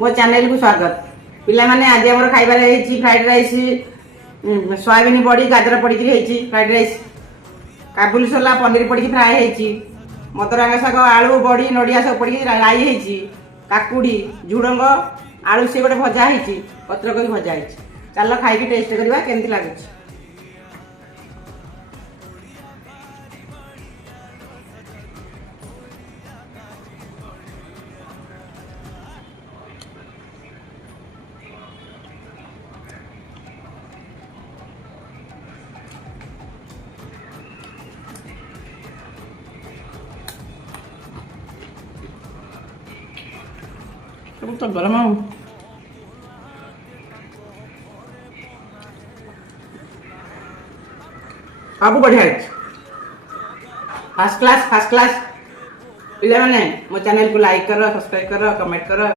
मो चैनल को स्वागत। पिला माने आज हमर खाइबा रही फ्राइड राइस, सोयाबीन बड़ी गाजर पड़ी फ्राइड राइस, काबुली छोला पनीर पड़ी फ्राए होती, मदरंगा शाग आलू बड़ी नड़िया सब पड़ी राई होती, काकुड़ी झुडंग आलू से गोटे भजा होती, पत्रकोबी भजा होती। चल खाई टेस्ट करवा केमती लगुच। तो गरम सब बढ़िया फर्स्ट क्लास पिला माने मो चैनल को लाइक करो, सब्सक्राइब करो, कमेंट करो।